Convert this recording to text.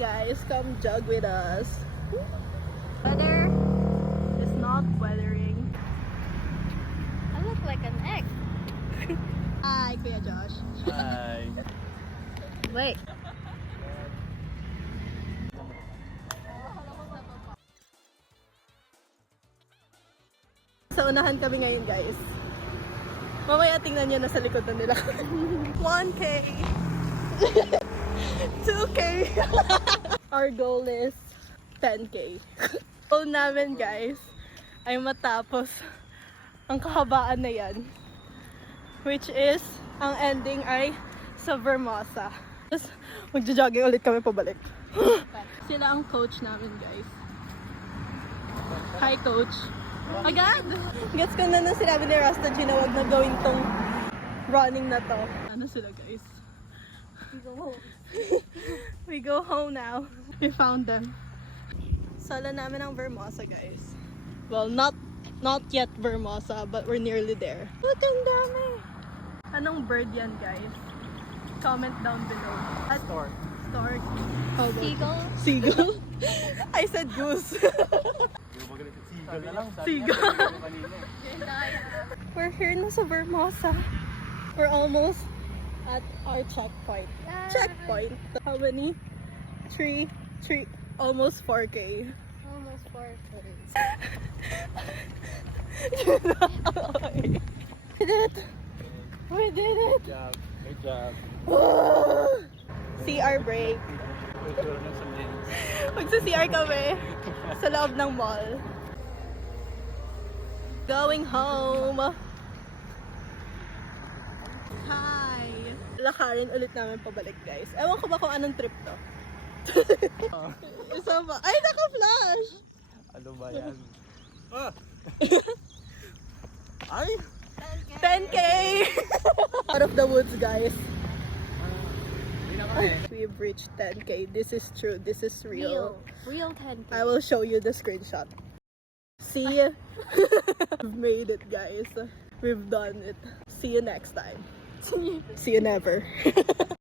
guys, come jog with us. Weather. It's not weathering. I look like an egg. Hi, Kuya Josh. Hi. Wait. Sa unahan kami ngayon, guys. Mamaya tingnan nyo, nasa likod na nila. 1K. 2K. Our goal is 10K. Goal namin, guys, ay matapos ang kahabaan na yan. Which is, ang ending ay sa Vermosa. Tapos, magja-jogging ulit kami pabalik. Sila ang coach namin, guys. Hi, coach. Agad! Gets ko na nung sinabi ni Rasta G na wag na gawin tong running na to. Ano sila, guys? We go home. We go home now. We found them. Sala namin ang Vermosa, guys. Well, not yet Vermosa, but we're nearly there. Look, ang dami! Anong bird yan, guys? Comment down below. Stork. Stork. How about Seagull. Seagull? I said goose. Seagull na lang. Seagull. We're here na sa Vermosa. We're almost at our checkpoint. Yay! Checkpoint. How many? Three. Almost 4K. Almost 4 kids. We did it! We did it! Good job. Good job. CR break. Magsa-CR kami sa loob ng mall. Going home. Hi! Lakarin ulit namin pabalik, guys. Ewan ko ba kung anong trip to? Isa ba? Ay, naka-flash! Ano ba yan? Ay! 10K! Out of the woods, guys. We've reached 10K. This is true. This is real. Real 10K. I will show you the screenshot. See? We've made it, guys. We've done it. See you next time. See you never.